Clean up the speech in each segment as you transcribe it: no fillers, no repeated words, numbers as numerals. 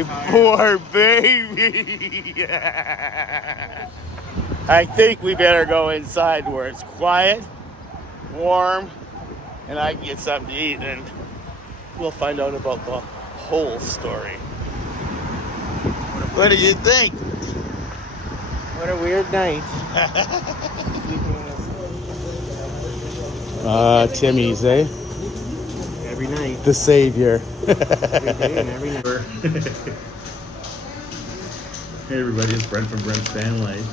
My poor baby. I think we better go inside where it's quiet, warm, and I can get something to eat, and we'll find out about the whole story. What do you think? What a weird night. Timmy's, eh? Every night. The savior. Every day and every night. Hey everybody, it's Brent from Brent's VanLife.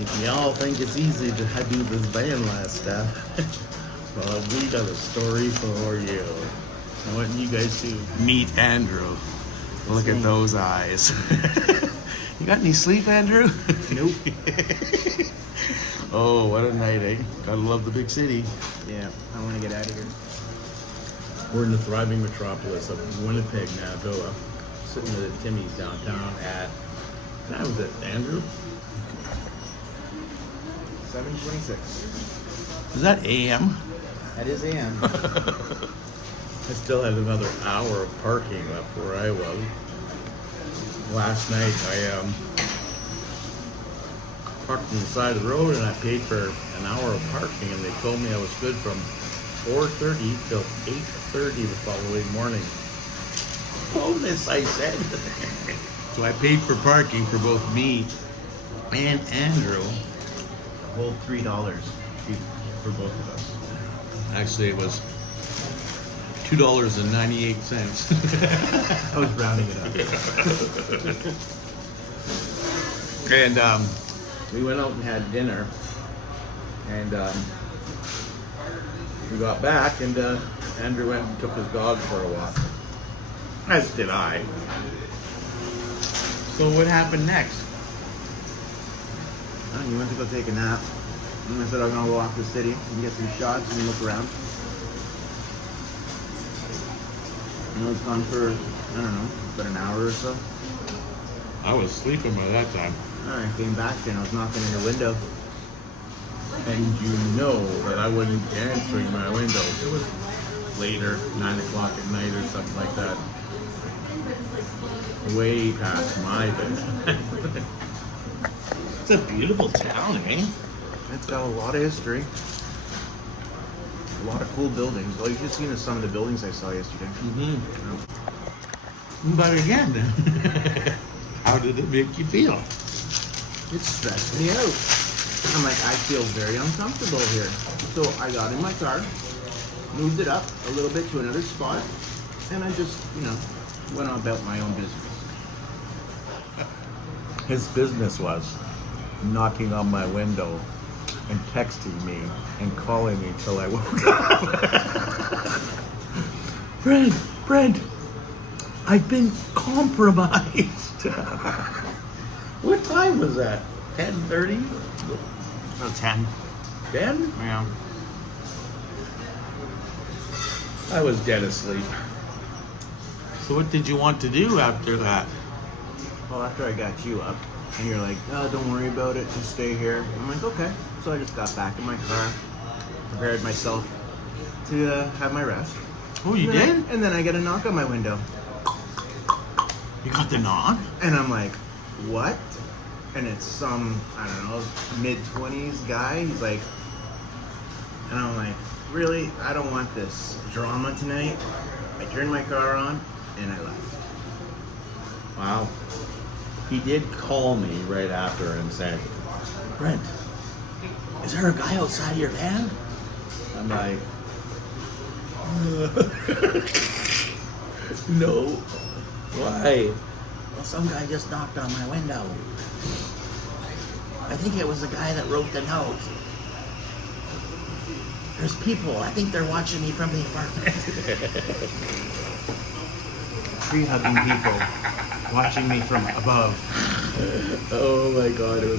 If y'all think it's easy to do this van life stuff, well, we got a story for you. I want you guys to meet Andrew. Look at those eyes. You got any sleep, Andrew? Nope. Oh, what a night, eh? Gotta love the big city. Yeah, I want to get out of here. We're in the thriving metropolis of Winnipeg, Manitoba, sitting at Timmy's downtown at, what time was it, Andrew? 7:26. Is that AM? That is AM. I still had another hour of parking left where I was. Last night I parked on the side of the road and I paid for an hour of parking, and they told me I was good from 4:30 till 8:30 the following morning. Bonus, I said. So I paid for parking for both me and Andrew. Whole $3 For both of us. Actually, it was $2.98. I was rounding it up. And we went out and had dinner, and we got back, and Andrew went and took his dog for a walk. As did I. So what happened next? You went to go take a nap. And I said I'm gonna walk the city and get some shots and look around. And I was gone for, I don't know, about an hour or so. I was sleeping by that time. I came back and I was knocking on your window. And you know that I wasn't answering my window. It was later, 9 o'clock at night or something like that. Way past my bedtime. It's a beautiful town, eh? It's got a lot of history. A lot of cool buildings. Well, you should have seen some of the buildings I saw yesterday. Mm-hmm. But again, how did it make you feel? It stressed me out. I'm like, I feel very uncomfortable here. So I got in my car, moved it up a little bit to another spot, and I just, went on about my own business. His business was knocking on my window and texting me and calling me till I woke up. Brent, I've been compromised. What time was that? 10:30? Oh, 10. 10? Yeah. I was dead asleep. So what did you want to do after that? Well, after I got you up, and you're like, oh, don't worry about it, just stay here. I'm like, okay. So I just got back in my car, prepared myself to have my rest. Oh, you did? And then I get a knock on my window. You got the knock? And I'm like, what? And it's some, I don't know, mid-20s guy. He's like, and I'm like, really? I don't want this drama tonight. I turned my car on, and I left. Wow. He did call me right after and said, Brent, is there a guy outside your van? I'm like, no. Why? Well, some guy just knocked on my window. I think it was the guy that wrote the note. There's people. I think they're watching me from the apartment. Tree hugging people watching me from above. Oh my God, it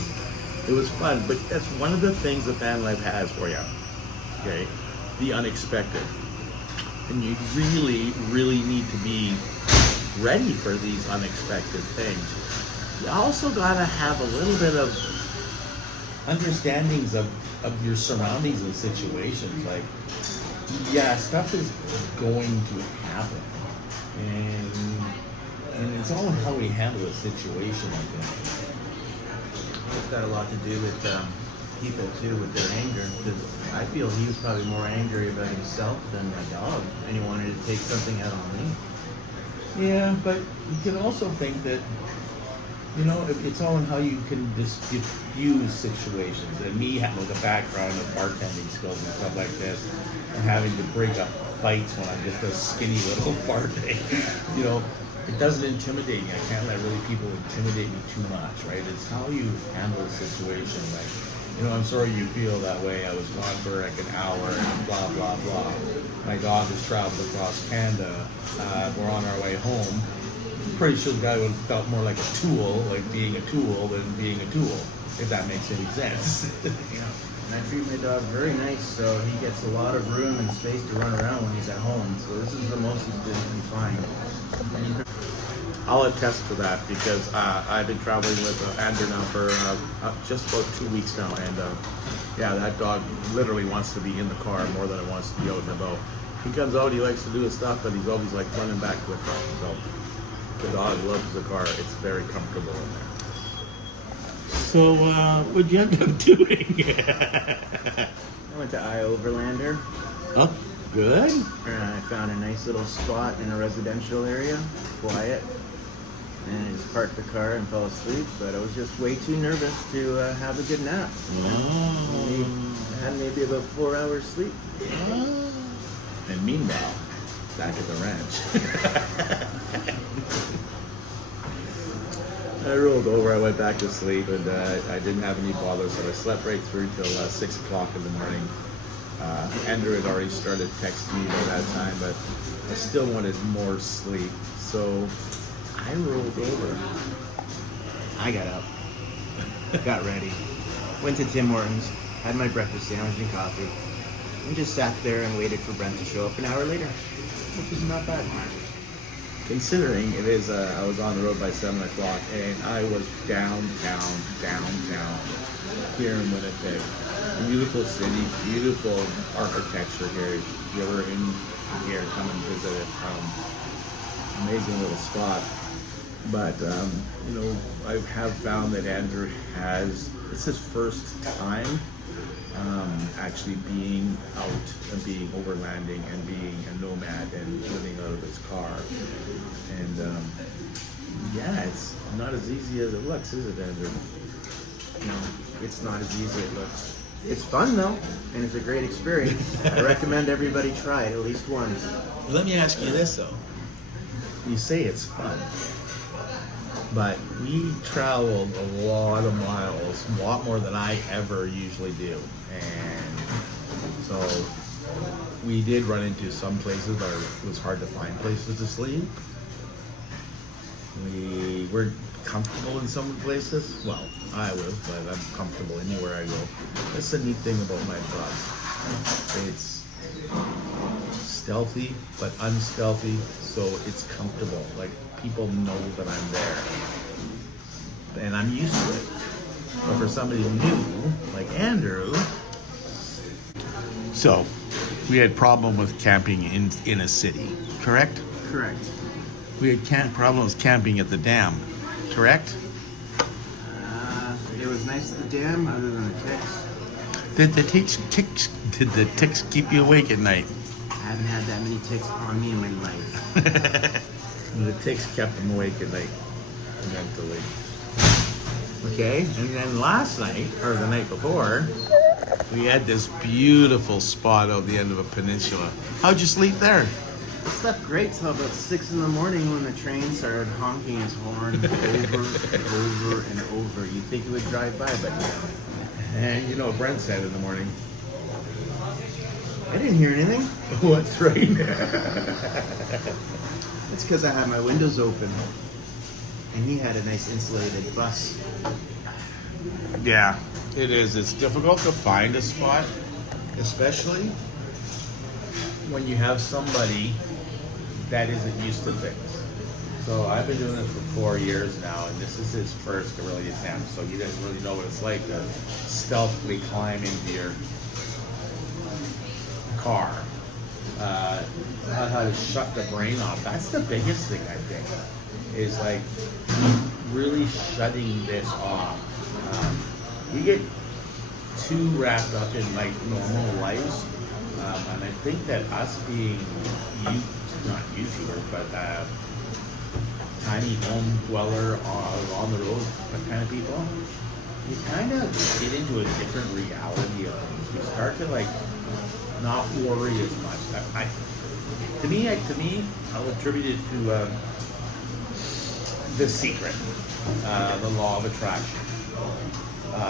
was fun. But that's one of the things that VanLife has for you. Okay, the unexpected, and you really, really need to be ready for these unexpected things. You also gotta have a little bit of understandings of your surroundings and situations. Like, yeah, stuff is going to happen, and And it's all how we handle the situation, I think. It's got a lot to do with people too, with their anger. Because I feel he was probably more angry about himself than my dog, and he wanted to take something out on me. Yeah, but you can also think that, you know, it's all in how you can diffuse situations. And me having a background of bartending skills and stuff like this, and having to break up fights when I'm just a skinny little farting, you know, it doesn't intimidate me. I can't let really people intimidate me too much, right? It's how you handle a situation. Like, you know, I'm sorry you feel that way. I was gone for like an hour and blah, blah, blah. My dog has traveled across Canada. We're on our way home. I'm pretty sure the guy would have felt more like a tool, like being a tool, than being a tool, if that makes any sense. Yeah. And I treat my dog very nice, so he gets a lot of room and space to run around when he's at home. So this is the most he's been confined. I'll attest to that because I've been traveling with Andrew now for just about 2 weeks now, and yeah, that dog literally wants to be in the car more than it wants to be out and about. He comes out, he likes to do his stuff, but he's always like running back to the car. So the dog loves the car. It's very comfortable in there. So what'd you end up doing? I went to Overlander. Oh, good. And I found a nice little spot in a residential area, quiet. And I just parked the car and fell asleep, but I was just way too nervous to have a good nap. I had maybe about 4 hours sleep. And meanwhile, back at the ranch. I rolled over, I went back to sleep, and I didn't have any bother, so I slept right through till 6 o'clock in the morning. Andrew had already started texting me by that time, but I still wanted more sleep, so I rolled over. I got up, got ready, went to Tim Hortons, had my breakfast sandwich and coffee, and just sat there and waited for Brent to show up an hour later, which is not bad. Considering it is, I was on the road by 7 o'clock, and I was downtown here in Winnipeg. Beautiful city, beautiful architecture here. If you're ever in here, come and visit it. Amazing little spot. But, you know, I have found that Andrew it's his first time actually being out and being overlanding and being a nomad and living out of his car. And yeah, it's not as easy as it looks, is it, Andrew? No, it's not as easy as it looks. It's fun though, and it's a great experience. I recommend everybody try it at least once. Let me ask you this though. You say it's fun, but we traveled a lot of miles, a lot more than I ever usually do. And so we did run into some places where it was hard to find places to sleep. We were comfortable in some places. Well, I was, but I'm comfortable anywhere I go. That's the neat thing about my bus. It's stealthy, but unstealthy, so it's comfortable. Like, people know that I'm there. And I'm used to it. But for somebody new, like Andrew... So, we had problem with camping in a city, correct? Correct. We had problems camping at the dam, correct? It was nice at the dam, other than the ticks. Did the ticks keep you awake at night? I haven't had that many ticks on me in my life. The ticks kept them awake at night, eventually. Okay, and then last night, or the night before, we had this beautiful spot out the end of a peninsula. How'd you sleep there? I slept great till about 6 in the morning when the train started honking its horn over and over and over. You'd think it would drive by, but no. And you know what Brent said in the morning? I didn't hear anything. What's right? It's because I had my windows open. And he had a nice insulated bus. Yeah, it is. It's difficult to find a spot, especially when you have somebody that isn't used to things. So I've been doing this for 4 years now, and this is his first really attempt. So he doesn't really know what it's like to stealthily climb into your car. Not how to shut the brain off. That's the biggest thing, I think. is like really shutting this off. We get too wrapped up in like normal lives, and I think that us being not YouTubers, but tiny home dweller on the road kind of people, you kind of get into a different reality of things. We start to like not worry as much. To me, I'll attribute it to The Secret, the law of attraction.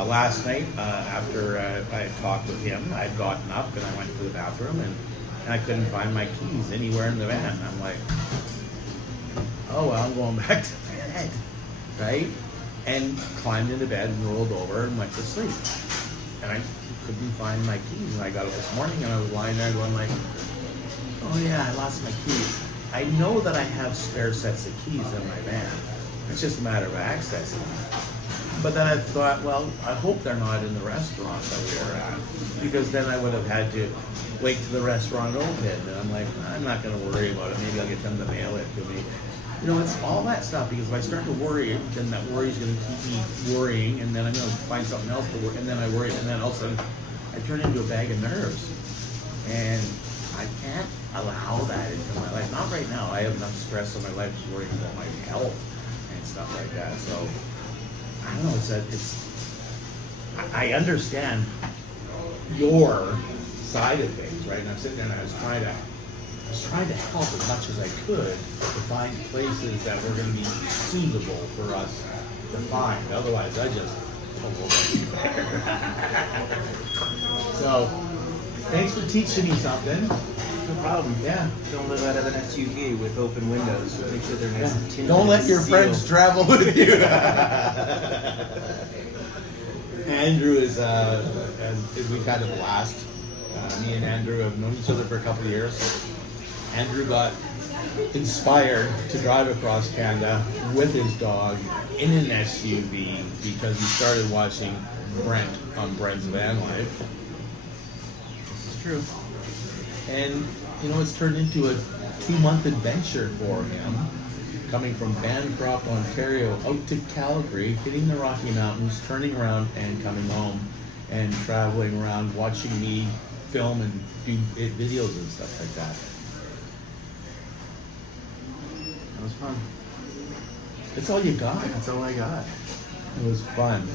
Last night, after I had talked with him, I'd gotten up and I went to the bathroom and I couldn't find my keys anywhere in the van. I'm like, oh well, I'm going back to bed, right? And climbed into bed and rolled over and went to sleep. And I couldn't find my keys. And I got up this morning and I was lying there going like, oh yeah, I lost my keys. I know that I have spare sets of keys in my van. It's just a matter of accessing them. But then I thought, well, I hope they're not in the restaurant that we were at, because then I would have had to wait till the restaurant opened. And I'm like, I'm not going to worry about it. Maybe I'll get them to mail it to me. You know, it's all that stuff, because if I start to worry, then that worry is going to keep me worrying, and then I'm going to find something else to worry, and then I worry, and then all of a sudden I turn into a bag of nerves. And I can't allow that into my life. Not right now. I have enough stress in my life just worrying about my health and stuff like that. So I don't know. I understand your side of things, right? And I'm sitting there and I was trying to help as much as I could to find places that were going to be suitable for us to find. Otherwise, I just So, thanks for teaching me something. No problem. Yeah. Don't live out of an SUV with open windows. Make sure they're nice and tinted. Don't let your and friends sealed. travel with you. Andrew is we've had a blast. Me and Andrew have known each other for a couple of years. Andrew got inspired to drive across Canada with his dog in an SUV because he started watching Brent on Brent's VanLife. This is true. And, you know, it's turned into a 2-month adventure for him, coming from Bancroft, Ontario, out to Calgary, hitting the Rocky Mountains, turning around and coming home, and traveling around, watching me film and do videos and stuff like that. That was fun. That's all you got? That's all I got. It was fun.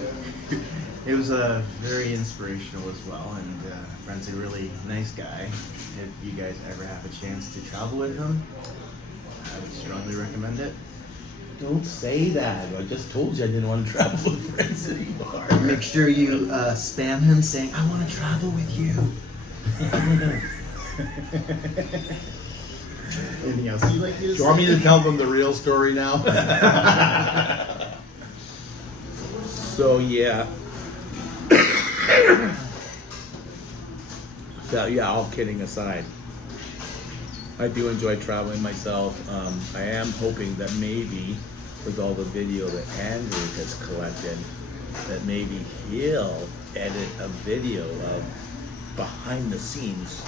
It was very inspirational as well, and Brent's a really nice guy. If you guys ever have a chance to travel with him, I would strongly recommend it. Don't say that. I just told you I didn't want to travel with friends anymore. Make sure you spam him saying, I want to travel with you. Anything else you'd like to Do you want me to tell them the real story now? So, yeah. So, yeah, all kidding aside, I do enjoy traveling myself. I am hoping that maybe with all the video that Andrew has collected, that maybe he'll edit a video of behind the scenes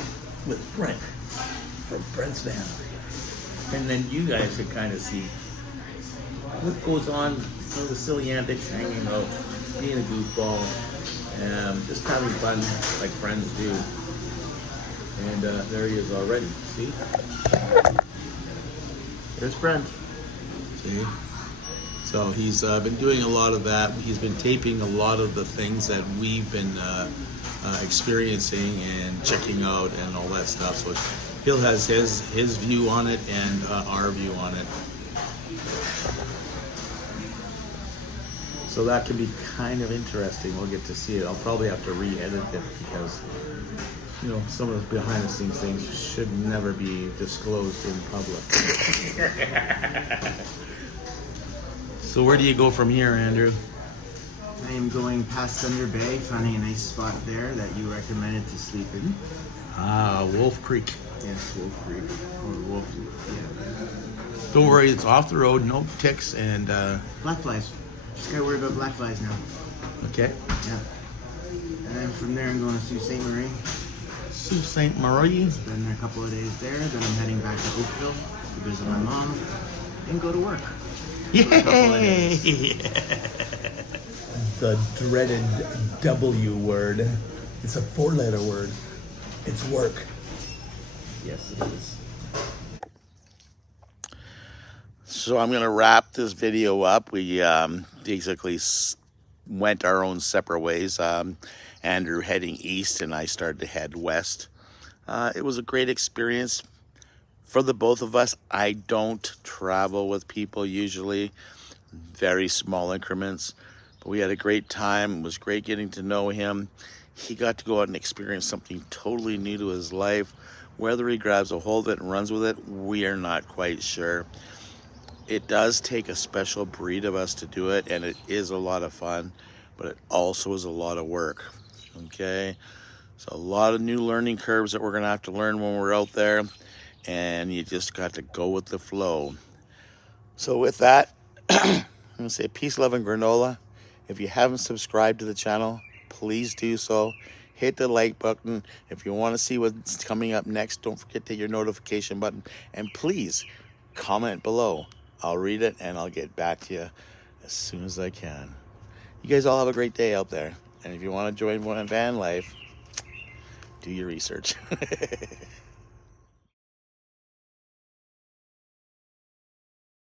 with Brent from Brent's Van. And then you guys can kind of see what goes on, you know, the silly antics, hanging out, being a goofball, just having fun like friends do. And there he is already. See? There's Brent. See? So he's been doing a lot of that. He's been taping a lot of the things that we've been experiencing and checking out and all that stuff. So Hill has his view on it and our view on it. So that can be kind of interesting. We'll get to see it. I'll probably have to re-edit it because, you know, some of the behind the scenes things should never be disclosed in public. So where do you go from here, Andrew? I am going past Thunder Bay, finding a nice spot there that you recommended to sleep in. Wolf Creek. Yes, Wolf Creek. Or Wolf, yeah. Don't worry, it's off the road, no ticks, and Black flies. Just gotta worry about black flies now. okay. Yeah. And then from there I'm going to Sault Ste. Marie. Sault Ste. Marie. Spend a couple of days there. Then I'm heading back to Oakville to visit my mom and go to work. for a couple of days. Yay! The dreaded W word. It's a 4-letter word. It's work. Yes, it is. So I'm gonna wrap this video up. We basically went our own separate ways. Andrew heading east, and I started to head west. It was a great experience for the both of us. I don't travel with people usually, very small increments, but we had a great time. It was great getting to know him. He got to go out and experience something totally new to his life. Whether he grabs a hold of it and runs with it, we are not quite sure. It does take a special breed of us to do it, and it is a lot of fun, but it also is a lot of work. Okay, so a lot of new learning curves that we're gonna have to learn when we're out there, and you just got to go with the flow. So with that, I'm gonna say peace, love, and granola. If you haven't subscribed to the channel, please do so. Hit the like button. If you want to see what's coming up next, don't forget to hit your notification button, and please comment below. I'll read it and I'll get back to you as soon as I can. You guys all have a great day out there. And if you want to join VanLife, do your research.